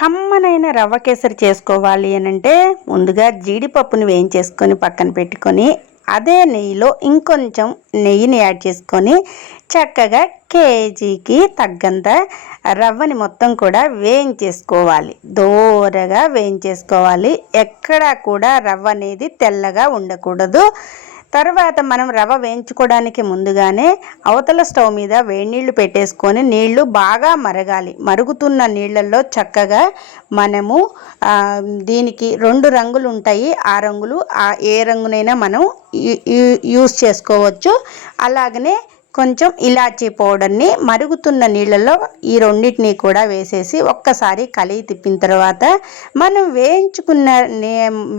కమ్మనైన రవ్వ కేసరి చేసుకోవాలి అని అంటే ముందుగా జీడిపప్పుని వేయించేసుకొని పక్కన పెట్టుకొని అదే నెయ్యిలో ఇంకొంచెం నెయ్యిని యాడ్ చేసుకొని చక్కగా కేజీకి తగ్గంత రవ్వని మొత్తం కూడా వేయించేసుకోవాలి. దోరగా వేయించేసుకోవాలి. ఎక్కడా కూడా రవ్వ అనేది తెల్లగా ఉండకూడదు. తర్వాత మనం రవ్వ వేయించుకోవడానికి ముందుగానే అవతల స్టవ్ మీద వేడినీళ్ళు పెట్టేసుకొని నీళ్ళు బాగా మరగాలి. మరుగుతున్న నీళ్ళల్లో చక్కగా మనము దీనికి రెండు రంగులు ఉంటాయి. ఆ రంగులు ఏ రంగునైనా మనం యూస్ చేసుకోవచ్చు. అలాగనే కొంచెం ఇలాచీ పౌడర్ని మరుగుతున్న నీళ్ళలో ఈ రెండింటిని కూడా వేసేసి ఒక్కసారి కలిగి తిప్పిన తర్వాత మనం వేయించుకున్న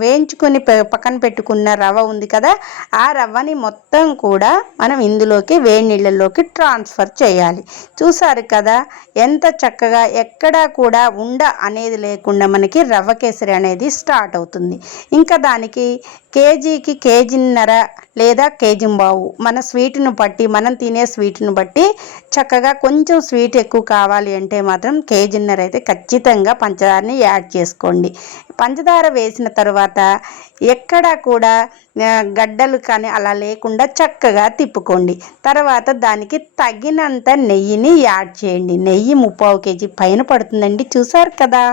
వేయించుకుని పక్కన పెట్టుకున్న రవ్వ ఉంది కదా ఆ రవ్వని మొత్తం కూడా మనం ఇందులోకి వేడి నీళ్ళలోకి ట్రాన్స్ఫర్ చేయాలి. చూసారు కదా ఎంత చక్కగా ఎక్కడా కూడా ఉండ అనేది లేకుండా మనకి రవ్వ కేసరి అనేది స్టార్ట్ అవుతుంది. ఇంకా దానికి కేజీకి కేజీన్నర లేదా కేజింబావు. మన స్వీట్ను బట్టి మనం తినే స్వీట్ను బట్టి చక్కగా కొంచెం స్వీట్ ఎక్కువ కావాలి అంటే మాత్రం కేజీన్నర అయితే ఖచ్చితంగా పంచదారని యాడ్ చేసుకోండి. పంచదార వేసిన తర్వాత ఎక్కడా కూడా గడ్డలు కానీ అలా లేకుండా చక్కగా తిప్పుకోండి. తర్వాత దానికి తగినంత నెయ్యిని యాడ్ చేయండి. నెయ్యి ముప్పావు కేజీ పైన పడుతుందండి. చూసారు కదా?